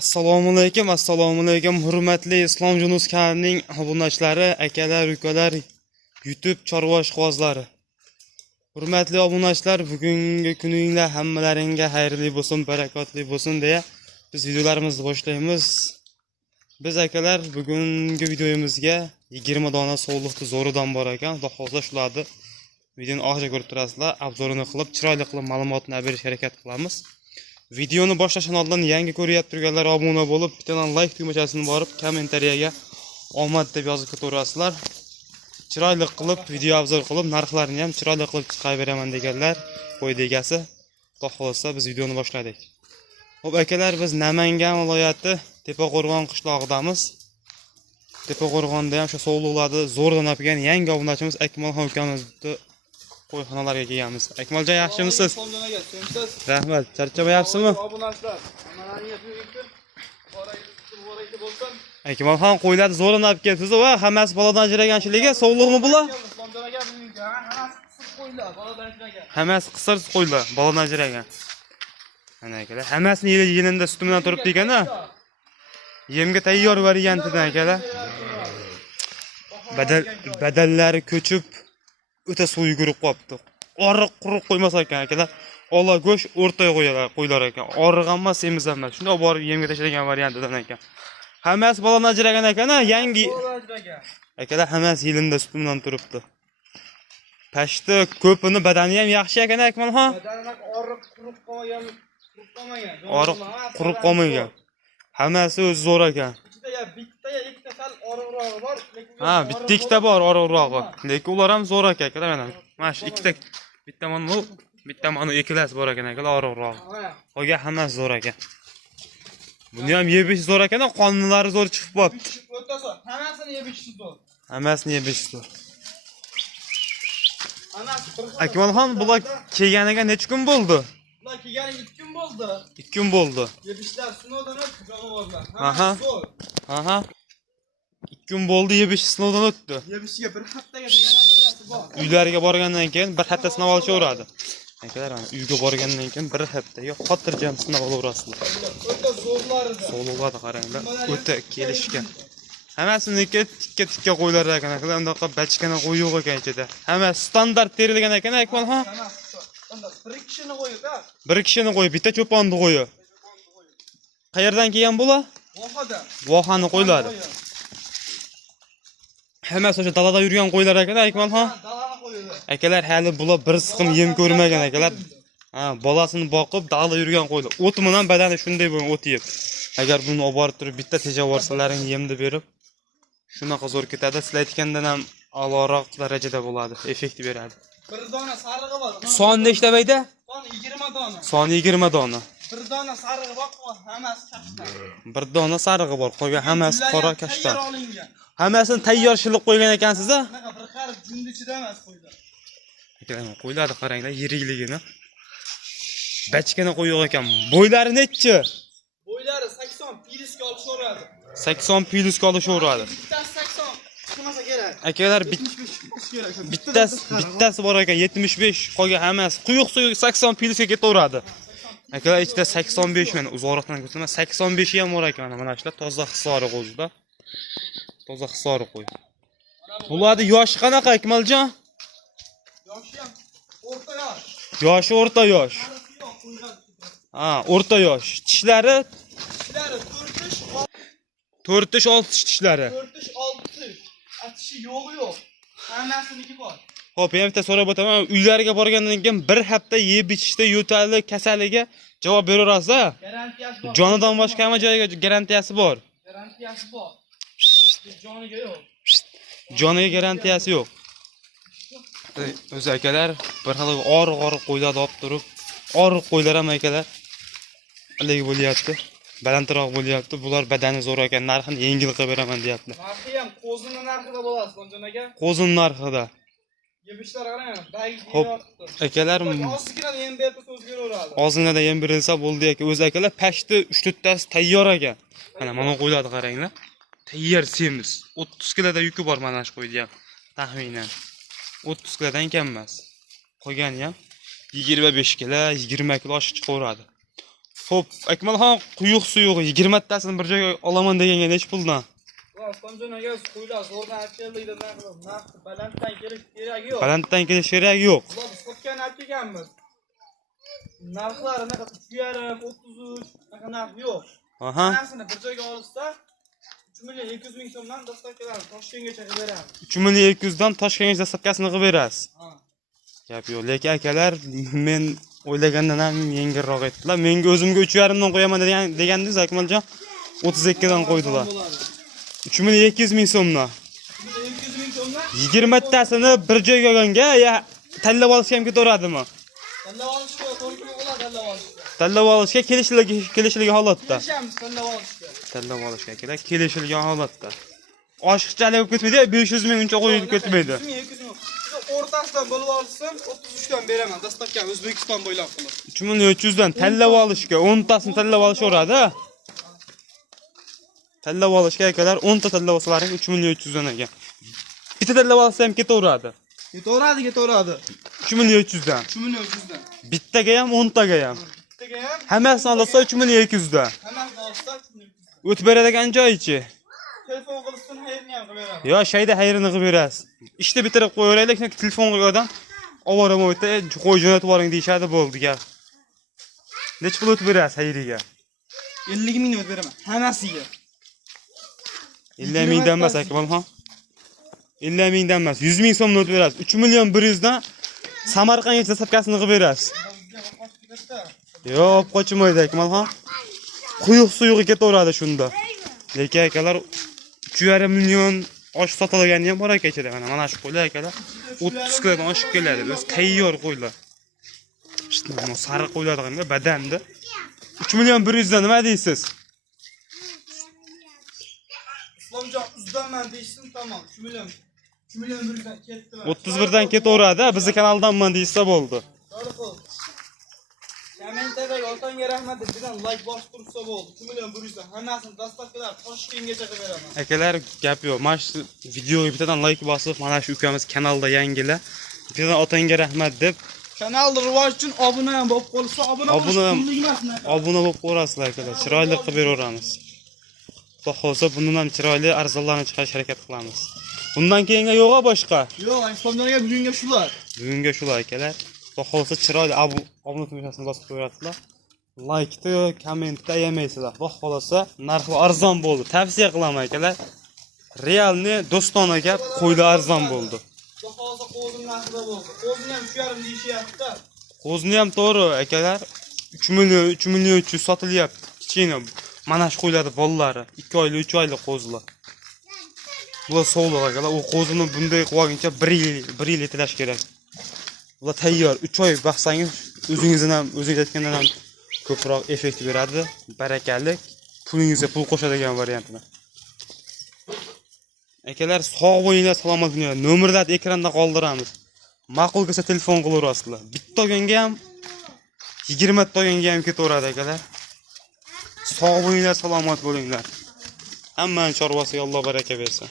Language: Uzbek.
Assalomu alaykum, hurmatli Islom Junus kanalining obunachilari, akalar, ukalar, YouTube chorva ishqibozlari. Hurmatli obunachilar, bugungi kuninglar hammalaringga xayrli bo'lsin, barakotli bo'lsin deya biz videolarimizni boshlaymiz. Biz akalar bugungi videomizga 20 dona sog'liqli zo'ridan bor ekan. Xudo xolsa shularni videoni oxiriga ko'rib turasizlar. Obzorini qilib, chiroyli qilib ma'lumotni berishga harakat qilamiz. Videoni boshlashdan oldin yangi ko'ryapti turganlar obuna bo'lib, bittadan like tugmachasini borib, kommentariyaga omad deb yozib ketaverasizlar. Chiroyli qilib video obzor qilib, narxlarini ham chiroyli qilib chiqarib deganlar, qo'ydi egasi. Xudo xolsa biz videoni boshladik. Xo'p akalar, biz Namangan viloyati Tepaqo'rg'on qishlog'idamiz. Tepaqo'rg'onda ham shu sog'liqlarni zo'rdan olgan yangi obunachimiz Akmalxon ukamizni qo'yxonalarga kelganmiz. Akmaljon, yaxshimisiz? Rahmat. Charchamayapsizmi? Akmalxon qo'ylarni zo'rdan olib kelibsiz va hammasi balodan ajraganchiligi sog'liqmi bular? Hammasi qisir qo'ylar, balodan ajragan. Ana akalar, hammasini yelida sutidan turibdi ekan-a? Yemga tayyor variantidan akalar. Badallari ko'chib o'ta suv yugurib qolibdi. Oriq quruq qo'ymas ekan akalar. Ola go'sh o'rtaga qo'ylar ekan. Oriq emas, semiz emas. Shunday borib yemga tashlagan variantidan ekan. Hammasi balon ajragan ekan-a, yangi. Akalar, hammasi yelida sutidan turibdi. Pashti ko'pini badani ham yaxshi ekan Akmalxon. Badani oriq quruq qolmagan. Oriq quruq qolmagan. Hammasi o'zi zo'r ekan. Bitta ya ikkita sal oriqrog'i bor, lekin ha, bitta ikkita bor oriqrog'i. Lekin ular ham zo'r ekan akalar mana. Mana shu ikkita bitta mana ikkalasi bor ekan akalar oriqrog'i. Qolgan hammasi zo'r ekan. Buni ham yebish zo'r ekan, qonunlari zo'r chiqib qolibdi. O'rtasi hammasini yebish zo'r. Hammasini yebish zo'r. Akmalxon, bular kelganiga necha kun bo'ldi? Bular kelganiga 2 kun bo'ldi. 2 kun bo'ldi. Yebishlar sinovdan o'tdi jonivorlar. Aha. Aha. 2 kun bo'ldi, yebish sinovdan o'tdi. Yebishiga bir haftaga garantiyasi bor. Uylariga borgandan keyin bir hafta sinov olishaveradi. Akalar, mana uyga borgandan keyin bir haftaga xotirjam sinov olaverasizlar. O'ta zo'rlarida. Sog'liqlarni qaranglar, o'ta kelishgan. Hammasiniki tikka qo'ylar ekan akalar, undaqa bachkana qo'y yo'q ekan ichida. Hammasi standart terilgan ekan Akmalxon. Bir kishini qo'yib-a? Bir kishini qo'yib, bitta cho'ponni qo'yib. Qayerdan kelgan bular? Vohadan. Vohani qo'ylari. Hammasi o'sha dalada yurgan qo'ylar ekan Akmalxon. Dalani qo'ydi. Akalar, hali bular bir siqim yem ko'rmagan akalar. Ha, bolasini boqib dalada yurgan qo'ylar. O't bilan badani shunday bo'lgan, o't yeb. Agar buni olib borib turib bitta tejavorsalarning yemni berib, shunaqa zo'r ketadi. Sizlar aytgandan ham a'loroq darajada bo'ladi, effekt beradi. Bir dona sarig'i bor. Son nechta bayda? Son 20 dona. Son 20 dona. Bir dona sarig'i bor, hammasi kashtan. Bir dona sarig'i bor, qolgan hammasi qora kashtan. Tayyor olingan. Hammasini tayyor shilib qo'ygan ekansiz-a? Bunaqa bir qarib jundichida emas qo'ylar. Akalar, qo'ylarni qaranglar, yirikligini. Bachkana qo'y yo'q ekan. Bo'ylari nechi? Bo'ylari 80 pilisga olishaveradi. 80 pilisga olishaveradi. Bittasi 80 chiqmasa kerak. Akalar, 75 chiqishi kerak. bittasi bor ekan 75, qolgan hammasi quyuq-suyuq 80 pilisga ketaveradi. Akalar, ichida 85 men uzoqroqdan ko'rsataman, 85 ham bor ekan. Mana shular toza hisori qo'yda. Toza hisori qo'y. Bularning yoshi qanaqa Akmaljon? Yoshi ham o'rta yosh. Yoshi o'rta yosh. Ha, o'rta yosh. Tishlari 4 tish 6 tishlari. 4 tish 6 tish. Atishi yo'q. Hammasiniki bor. Xo'p, yana bitta so'rab o'taman. Uylariga borgandan keyin bir hafta yeb ichishda yo'tali kasaliga javob berasiz-a? Garantiyasi bor. Jonidan boshqa hamma joyiga garantiyasi bor. Garantiyasi bor. Joniga yo'q. Joniga garantiyasi yo'q. O'zi akalar, bir xil oriq qo'ylarni olib turib, oriq qo'ylar ham akalar haligi bo'lyapti. Balandroq bo'lyapti. Bular badani zo'r ekan, narxini yengil qilib beraman deyapti. Narxi ham qo'zini narxida bo'ladi, Sonjon aka. Qo'zin narxida. Yebishlar qarang, bagi Xo'p, akalar, ozgina yem berib o'zgaraveradi. ozgina yem berilsa bo'ldi aka. O'zi akalar, pashti 3-4 tasi tayyor ekan. Mana qo'ylarni qaranglar. Tayyor semiz. 30 kiloda yuki bor mana shu qo'ydi ham. Taxminan 30 kilodan kam emas. Qolgani ham 25 kilo, 20 kilo oshib chiqaveradi. Xo'p, Akmalxon quyuq suyuq 20 tasini bir joyga olaman deganga nech puldan? Aslanjon aka qo'ylar zo'rdan keldi narxi balanddan kelish keragi yo'q. Balanddan kelish keragi yo'q. Ular biz sotgan ekanmiz. Narxlari anaqa 3,5, 33 anaqa narx yo'q. Aha. Narxini bir joyga olsa 3 million 200 ming so'mdan dastavkalarni Toshkentgacha qilib beramiz. 3 million 200 dan Toshkentga dastavkasini qilib berasiz. Ha. Gap yo'q, lekin akalar men o'ylagandan ham yengilroq aytdilar. Menga o'zimga 3,5 dan qo'yaman degandingiz Akmaljon 32 dan qo'ydilar. 3 million 200 ming so'mdan. 200 ming so'mdan 20 tasini bir joyga olganga ya tanlab olishga ham ketaveradimi? tanlab olishga to'g'ri bo'ladi tanlab olishga. Tanlab olishga kelishilgan holatda. Kelishamiz tanlab olishga. Tanlab olishga kerak, kelishilgan holatda. Oshiqchalik bo'lib ketmaydi, 500 ming uncha qo'yib ketmaydi. 200 ming. O'rtasidan bo'lib olsam 33 dan beraman. Dastavka O'zbekiston bo'ylab qilib. 3 million 300 dan tanlab olishga 10 tasini tanlab olishaveradi. Tanlab olishga akalar 10 ta tanlab olsalaring 3 million 300 dan ekan. Bitta tanlab olsa ham ketaveradi. Ketaveradi. 3 million 300 dan. 3 million 300 dan. Bittaga ham 10 taga ham. Bittaga ham Hammasini olsa 3 million 200 dan. hammasini olsa 3 million 200 dan. O'tib beradigan joyichi. Telefon qilishsin xayrni ham qilib beramiz. Yo, shayda xayrini qilib berasiz. Ishni bitirib qo'yaveraylik, telefon qilgan ovora bo'lsa, qo'y jo'natib yuboring deyshadi, bo'ldi gap. Nech pul o'tib berasiz xayriga? 50 ming o'tib beraman. Hammasiga. 50 mingdan emas Akmalxon. 50 mingdan emas, 100 ming so'mni o'tib berasiz. 3 million 100 dan Samarqandga dastavkasini qilib berasiz. Yo'q, qochmaydi Akmalxon. Quyuq suyuqga ketaveradi shunda. Lekin akalar 3,5 million osh sotilgani ham bor ekan ichida. Mana shu qo'ylar akalar 30 kilodan oshib keladi. O'zi tayyor qo'ylar. Mana sariq qo'ylarga badanda 3 million 100 dan nima deysiz? Islomjon uzdanman deysin, tamam. 3 million 100 dan ketdi. 31 dan ketaveradi, bizni kanaldanman deysa bo'ldi. To'g'ri qo'l. Kommentariyaga otanga rahmat deb bilan like bosib tursa bo'ldi. 2 million 100 dan hammasini dastavkalar Toshkentgacha qilib beraman. Akalar, gap yo'q. Mana shu videoga bittadan like bosib, mana shu ukamiz kanalda yangilar. Bittadan otanga rahmat deb Kanalni rivoj uchun obuna ham bo'lib qolsa, obuna bo'lib qo'rasizlar akalar. Chiroyli qilib beraveramiz. Xudo xolsa bundan ham chiroyli arzonlarni chiqarishga harakat qilamiz. Bundan keyinga yo'q boshqa. Yo'q, Islomjonga bugunga shular. Bugunga shular akalar. Xudo xolsa chiroyli obuna tugmachasini bosib qo'yasizlar. Like-ni, kommentni ayamaysizlar. Xudo xolsa narxi arzon bo'ldi. Tavsiya qilaman akalar. Realni do'stona gap, qo'ylar arzon bo'ldi. Xudo xolsa qo'zim narxida bo'ldi. Qo'zini ham 3,5 deyishyapti. Qo'zni ham to'g'ri akalar. 3 million 300 sotilyapti. Kichkina mana shu qo'ylarning bolalari 2 oylik 3 oylik qo'zlar. Bular sog'liq akalar. U qo'zini bunday qilib olguncha 1 yil etlash kerak. Bular tayyor. 3 oy baqsangiz o'zingizdan ham, o'zingiz aytgandan ham ko'proq effekt beradi. Barakali, pulingizga pul qo'shadigan variantlar. Akalar, sog' bo'linglar, salomat bo'linglar. Nomerlarni ekranda qoldiramiz. Ma'qul bo'lsa telefon qilaverasizlar. Bitta olganga ham 20 ta olganga ham ketaveradi akalar. Sog' bo'linglar, salomat bo'linglar. Hammaning chorvasiga Alloh baraka bersin.